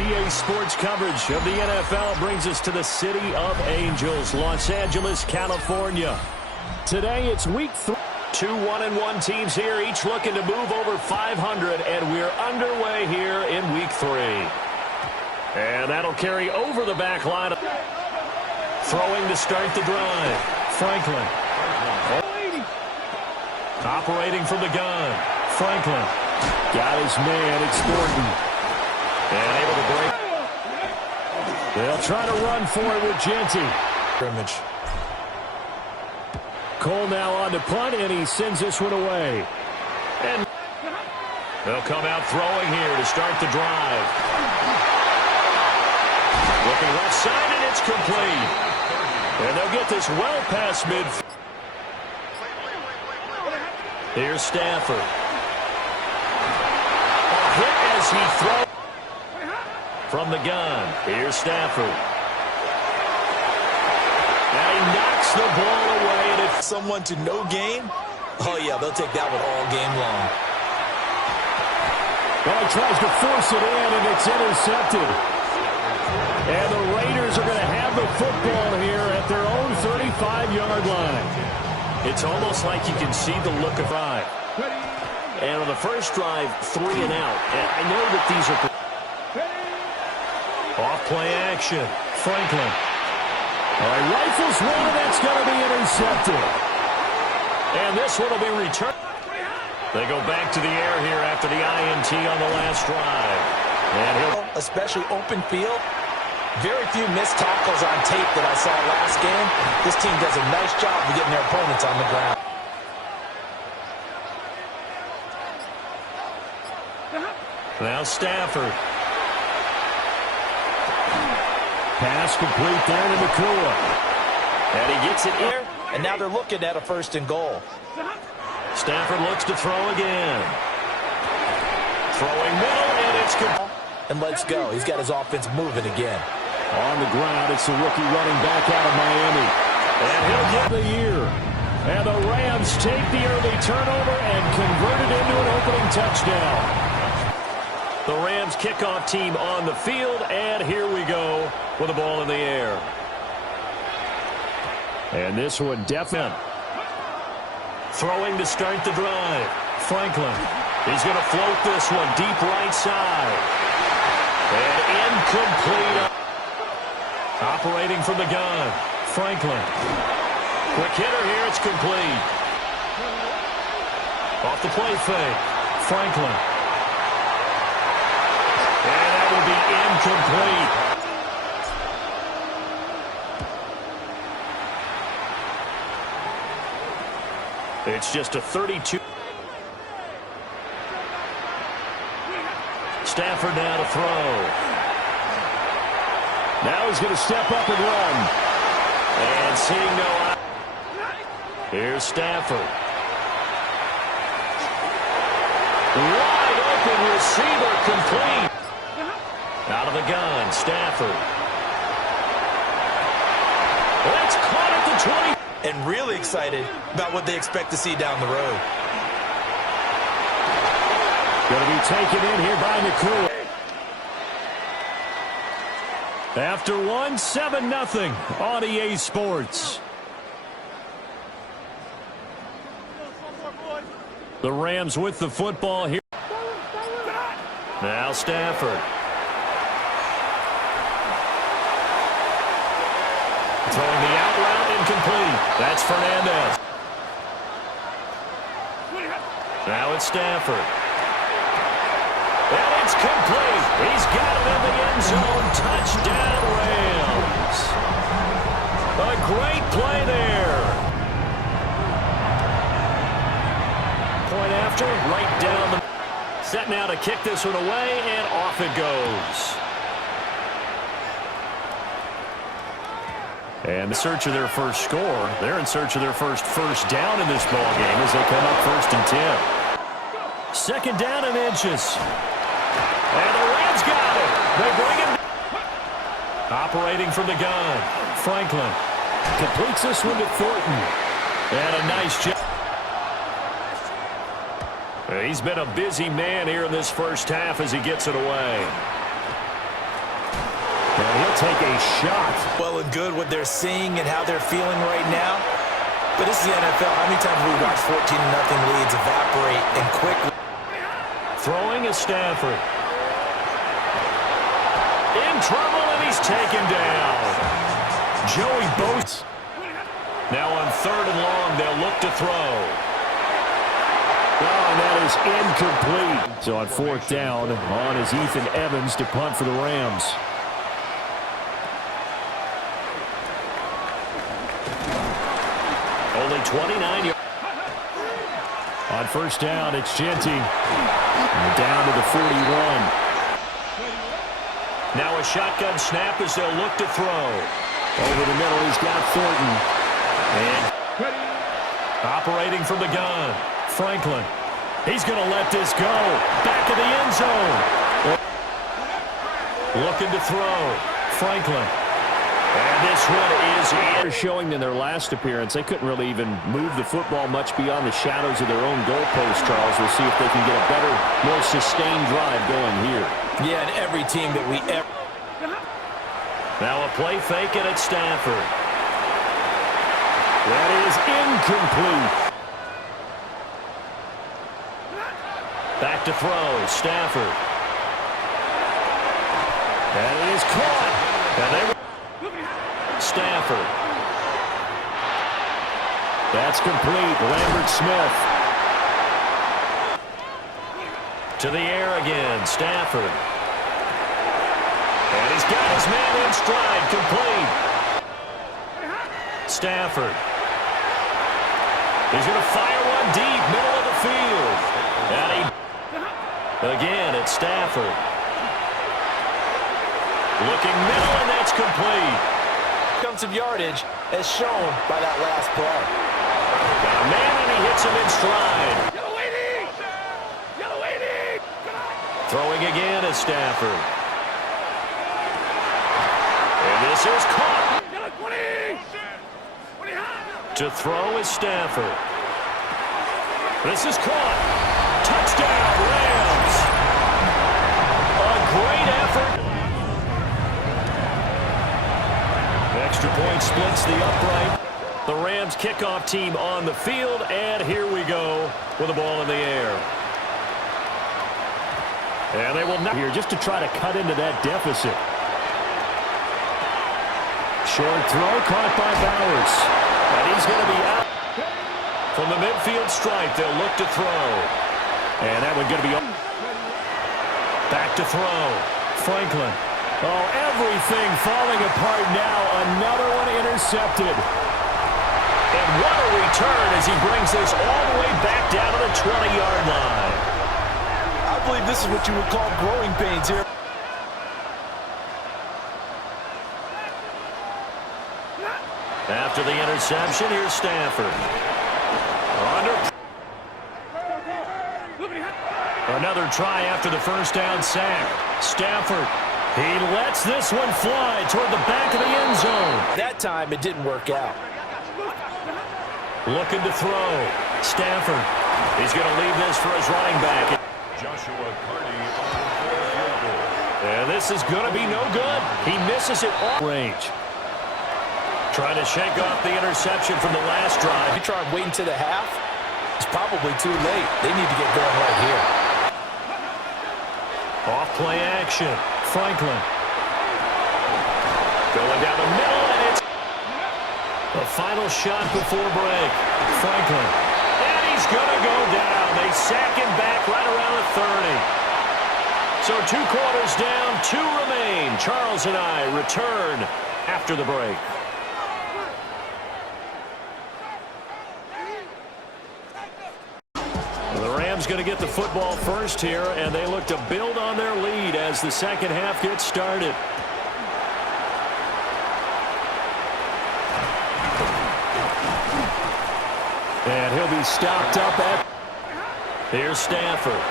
EA Sports coverage of the NFL brings us to the City of Angels, Los Angeles, California. Today it's week 3. Two 1-1 teams here, each looking to move over 500, and we're underway here in week 3. And that'll carry over the back line. Throwing to start the drive. Franklin. Operating from the gun. Franklin. Got his man. It's Gordon. And able to break. They'll try to run for it with Genty. Scrimmage. Cole now on to punt, and he sends this one away. And they'll come out throwing here to start the drive. Looking left side, and it's complete. And they'll get this well past mid. Here's Stafford. A hit as he throws. From the gun, here's Stafford. And he knocks the ball away. And it's someone to no gain. Oh, yeah, they'll take that one all game long. Well, he tries to force it in, and it's intercepted. And the Raiders are going to have the football here at their own 35-yard line. It's almost like you can see the look of drive. And on the first drive, 3 and out. And I know that these are... Off-play action. Franklin. All right, rifles one, and that's going to be intercepted. And this one will be returned. They go back to the air here after the INT on the last drive. And he'll... Especially open field. Very few missed tackles on tape that I saw last game. This team does a nice job of getting their opponents on the ground. Now Stafford. Pass complete down to Nakua. And he gets it here, and now they're looking at a 1st and goal. Stafford looks to throw again. Throwing middle, and it's good. And let's go. He's got his offense moving again. On the ground, it's the rookie running back out of Miami. And he'll get the year. And the Rams take the early turnover and convert it into an opening touchdown. The Rams kickoff team on the field, and here we go with the ball in the air. And this one definite. Throwing to start the drive. Franklin. He's going to float this one deep right side. And incomplete. Operating from the gun. Franklin. Quick hitter here. It's complete. Off the play fake. Franklin. And that will be incomplete. It's just a 32. Stafford now to throw. Now he's going to step up and run. And seeing no out. Here's Stafford. Wide open receiver complete. Out of the gun, Stafford. That's caught at the 20. And really excited about what they expect to see down the road. Going to be taken in here by Nakua. After 7-0 on EA Sports. The Rams with the football here. Now Stafford. Throwing the out route incomplete. That's Fernandez. Now it's Stafford. And it's complete. He's got it in the end zone. Touchdown, Rams. A great play there. Point after, right down the... Set now to kick this one away, and off it goes. And in search of their first score, they're in search of their first down in this ball game as they come up 1st and 10. 2nd down and inches. And the Rams got it. They bring it. Operating from the gun. Franklin completes this one to Thornton. And a nice job. He's been a busy man here in this first half as he gets it away. And he'll take a shot. Well and good what they're seeing and how they're feeling right now. But this is the NFL. How many times have we watched 14-0 leads evaporate and quickly? Throwing is Stafford. In trouble, and he's taken down. Joey Boats. Now on 3rd and long, they'll look to throw. Oh, and that is incomplete. So on 4th down, on is Ethan Evans to punt for the Rams. Only 29 yards. On 1st down, it's Genty. Down to the 41. Now a shotgun snap as they'll look to throw. Over the middle, he's got Thornton. And operating from the gun, Franklin. He's going to let this go. Back of the end zone. Looking to throw. Franklin. And this one is in. Showing in their last appearance, they couldn't really even move the football much beyond the shadows of their own goalpost, Charles. We'll see if they can get a better, more sustained drive going here. Yeah, and every team that we ever... Now a play fake, and it's Stafford. That is incomplete. Back to throw, Stafford. That is caught. And they... Stafford. That's complete. Lambert Smith. To the air again. Stafford. And he's got his man in stride. Complete. Stafford. He's going to fire one deep. Middle of the field. And he... Again, it's Stafford. Looking middle, and that's complete. Comes some yardage as shown by that last play. Got a man, and he hits him in stride. Throwing again is Stafford. And this is caught. To throw is Stafford. This is caught. Touchdown, Rams. A great effort. Extra point splits the upright. The Rams kickoff team on the field, and here we go with the ball in the air. And they will not here just to try to cut into that deficit. Short throw caught by Bowers. And he's going to be out. From the midfield stripe, they'll look to throw. And that one going to be up. Back to throw. Franklin. Oh, everything falling apart now. Another one intercepted. And what a return as he brings this all the way back down to the 20-yard line. I believe this is what you would call growing pains here. After the interception, here's Stafford. Another try after the first down sack. Stafford. He lets this one fly toward the back of the end zone. That time, it didn't work out. Looking to throw. Stafford. He's going to leave this for his running back. Joshua Carty on the field goal. And this is going to be no good. He misses it off range. Trying to shake off the interception from the last drive. If you try waiting to the half, it's probably too late. They need to get going right here. Off play action. Franklin. Going down the middle, and it's the final shot before break. Franklin. And he's going to go down. They sack him back right around the 30. So 2 quarters down, 2 remain. Charles and I return after the break. The Rams going to get the football first here, and they look to build on their lead as the second half gets started. And he'll be stopped up at... Here's Stafford.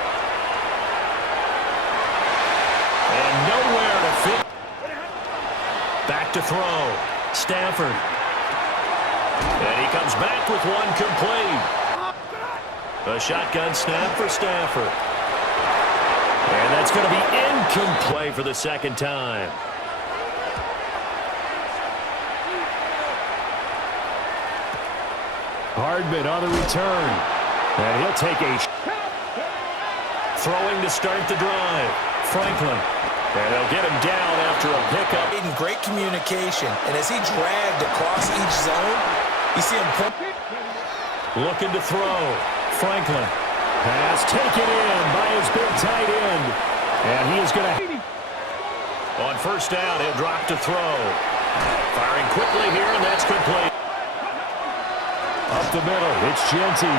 And nowhere to fit. Back to throw. Stafford. And he comes back with one complete. A shotgun snap for Stafford. And that's going to be incomplete for the second time. Hardman on the return. And he'll take a throwing to start the drive. Franklin. And they'll get him down after a pickup. Great communication. And as he dragged across each zone, you see him looking to throw. Franklin. Pass taken in by his big tight end. And he is going to... On first down, he'll drop to throw. Firing quickly here, and that's complete. Up the middle, it's Genty.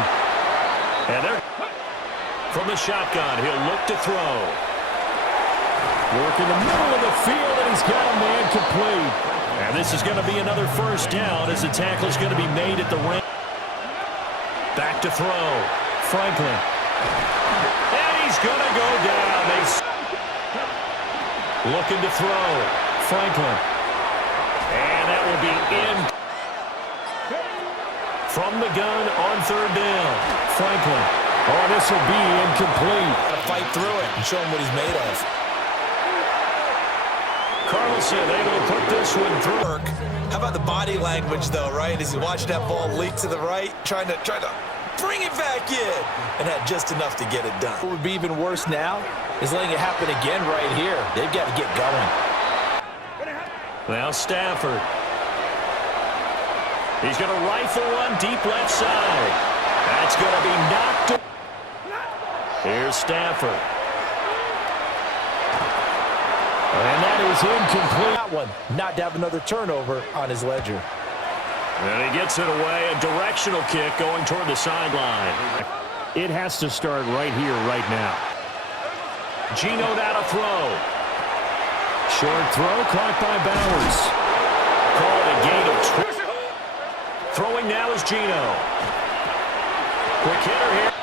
And they're... From the shotgun, he'll look to throw. Work in the middle of the field, and he's got a man complete. And this is going to be another first down as the tackle is going to be made at the rim. Back to throw. Franklin. And he's going to go down. Looking to throw. Franklin. And that will be in. From the gun on third down. Franklin. Oh, this will be incomplete. fight through it and show him what he's made of. Carlson able to put this one through. How about the body language, though, right? As he watched that ball leak to the right, trying to bring it back in, and had just enough to get it done. What would be even worse now is letting it happen again right here. They've got to get going. Now Stafford. He's going to rifle one deep left side. That's going to be knocked. Here's Stafford. And that is incomplete. That one, not to have another turnover on his ledger. And he gets it away. A directional kick going toward the sideline. It has to start right here, right now. Geno now to throw. Short throw caught by Bowers. Called a gain of 2. Throwing now is Geno. Quick hitter here.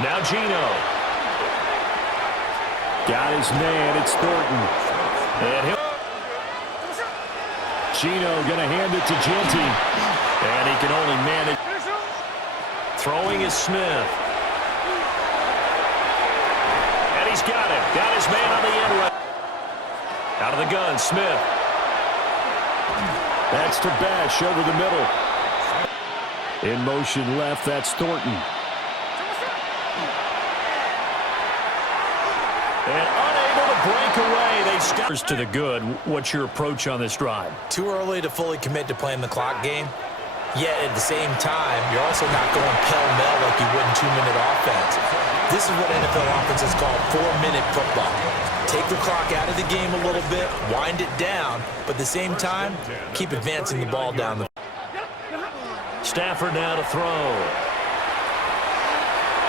Now Geno. Got his man. It's Thornton. And he'll... Geno going to hand it to Genty. And he can only manage. Throwing is Smith. And he's got it. Got his man on the end right. Out of the gun, Smith. That's to Bash over the middle. In motion left, that's Thornton. And unable to break away, they stop to the good. What's your approach on this drive? Too early to fully commit to playing the clock game. Yet at the same time, you're also not going pell-mell like you would in 2-minute offense. This is what NFL offenses call 4-minute football. Take the clock out of the game a little bit, wind it down, but at the same time, keep advancing the ball down the... Stafford now to throw.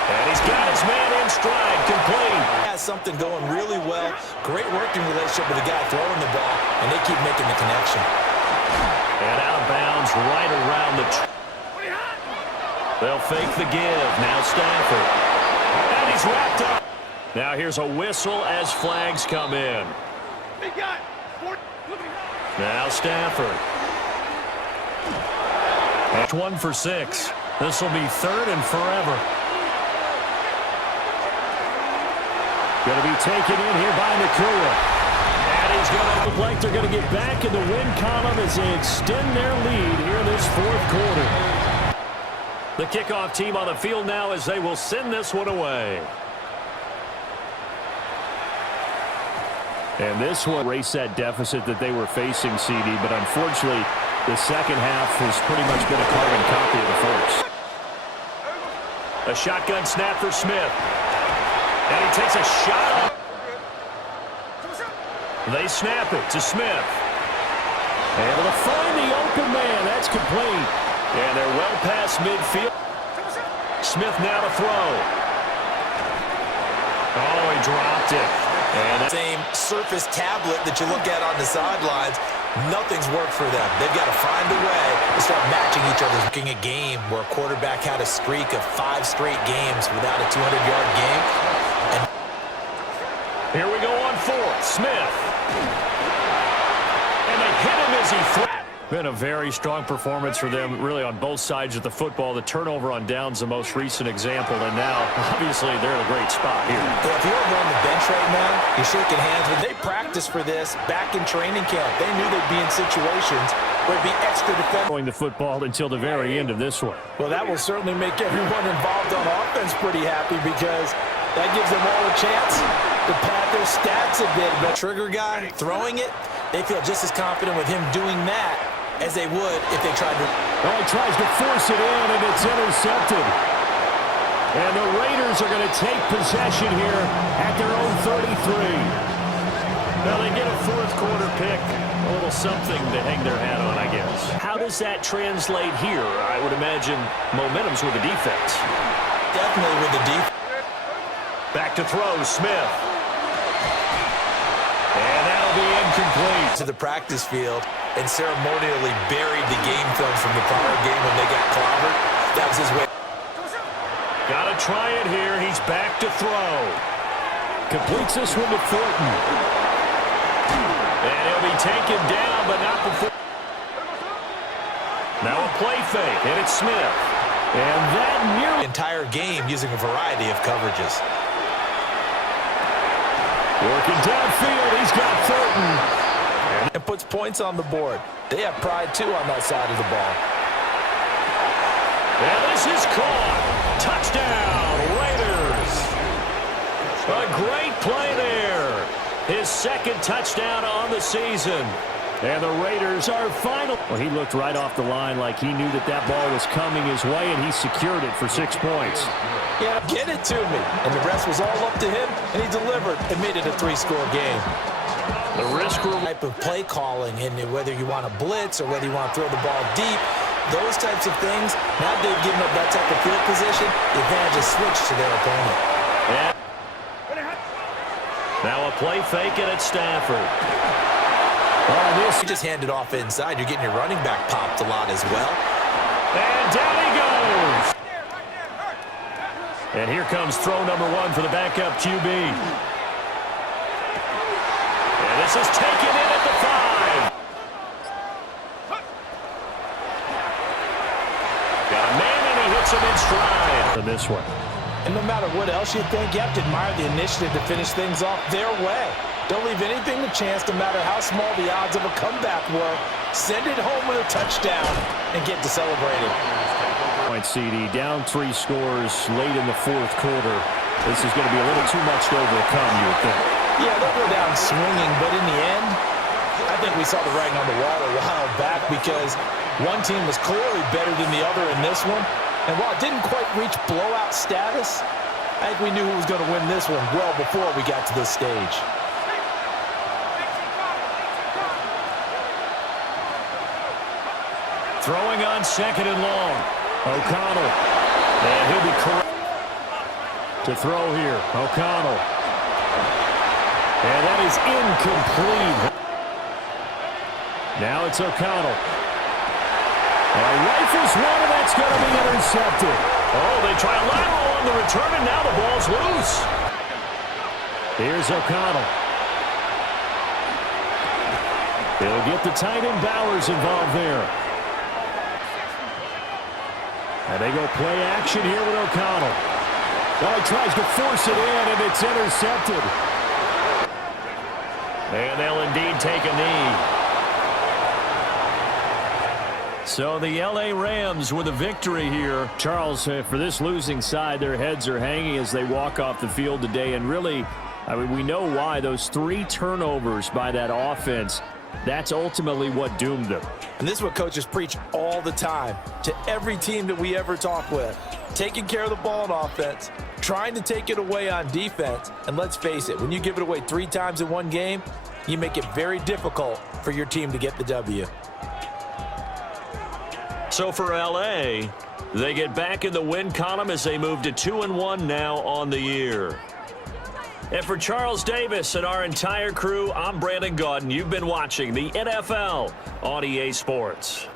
And he's got his man in stride, complete. Has something going really well. Great working relationship with the guy throwing the ball, and they keep making the connection. And out of bounds right around the... They'll fake the give. Now Stafford. And he's wrapped up. Now here's a whistle as flags come in. Now Stafford. That's 1 for 6. This will be 3rd and forever. Going to be taken in here by Nakua. And he's going to look like they're going to get back in the win column as they extend their lead here in this 4th quarter. The kickoff team on the field now as they will send this one away. And this one race that deficit that they were facing, CD, but unfortunately the second half has pretty much been a carbon copy of the first. A shotgun snap for Smith. And he takes a shot. They snap it to Smith. Able to find the open man. That's complete. And they're well past midfield. Smith now to throw. Oh, he dropped it. And same surface tablet that you look at on the sidelines, nothing's worked for them. They've got to find a way to start matching each other. Looking at a game where a quarterback had a streak of 5 straight games without a 200-yard game. And here we go on 4th. Smith. And they hit him as he threw. Been a very strong performance for them, really, on both sides of the football. The turnover on downs, the most recent example, and now, obviously, they're in a great spot here. Yeah, if you're over on the bench right now, you're shaking hands with. They practiced for this back in training camp. They knew they'd be in situations where it'd be extra defensive. Throwing the football until the very end of this one. Well, that will certainly make everyone involved on offense pretty happy, because that gives them all a chance to pad their stats a bit. But trigger guy throwing it, they feel just as confident with him doing that as they would if they tried to. Well, he tries to force it in, and it's intercepted. And the Raiders are going to take possession here at their own 33. Now they get a fourth quarter pick. A little something to hang their hat on, I guess. How does that translate here? I would imagine momentum's with the defense. Definitely with the defense. Back to throw, Smith. And that'll be incomplete. To the practice field and ceremonially buried the game film from the prior game when they got clobbered. That was his way. Got to try it here. He's back to throw. Completes this one to Thornton. And he'll be taken down, but not before. Now a play fake, and it's Smith. And that nearly. Entire game using a variety of coverages. Working downfield, he's got Thornton. And puts points on the board. They have pride, too, on that side of the ball. And this is caught. Touchdown, Raiders. A great play there. His second touchdown on the season. And the Raiders are final. Well, he looked right off the line like he knew that that ball was coming his way, and he secured it for 6 points. Yeah, get it to me. And the rest was all up to him, and he delivered and made it a 3-score game. The risk type of play calling, and whether you want to blitz or whether you want to throw the ball deep, those types of things, now they've given up that type of field position, the advantage is switched to their opponent. Yeah. Now a play fake it at Stafford. You just hand it off inside. You're getting your running back popped a lot as well. And down he goes. And here comes throw number 1 for the backup QB. And this is taken in at the 5. Got a man, and he hits him in stride for this one. And no matter what else you think, you have to admire the initiative to finish things off their way. Don't leave anything to chance, no matter how small the odds of a comeback were. Send it home with a touchdown and get to celebrating. Point CD down 3 scores late in the fourth quarter. This is going to be a little too much to overcome, you would think. Yeah, they'll go down swinging, but in the end, I think we saw the writing on the wall a while back, because one team was clearly better than the other in this one. And while it didn't quite reach blowout status, I think we knew who was going to win this one well before we got to this stage. Throwing on 2nd and long. O'Connell. And he'll be correct to throw here. O'Connell. And that is incomplete. Now it's O'Connell. Rifles one, and that's going to be intercepted. Oh, they try a lateral on the return, and now the ball's loose. Here's O'Connell. They'll get the tight end Bowers involved there. And they go play action here with O'Connell. Oh, he tries to force it in, and it's intercepted. And they'll indeed take a knee. So the L.A. Rams with a victory here. Charles, for this losing side, their heads are hanging as they walk off the field today. And really, I mean, we know why. Those 3 turnovers by that offense, that's ultimately what doomed them. And this is what coaches preach all the time to every team that we ever talk with. Taking care of the ball on offense, trying to take it away on defense. And let's face it, when you give it away 3 times in one game, you make it very difficult for your team to get the W. So for L.A., they get back in the win column as they move to 2-1 now on the year. And for Charles Davis and our entire crew, I'm Brandon Gaudin. You've been watching the NFL on EA Sports.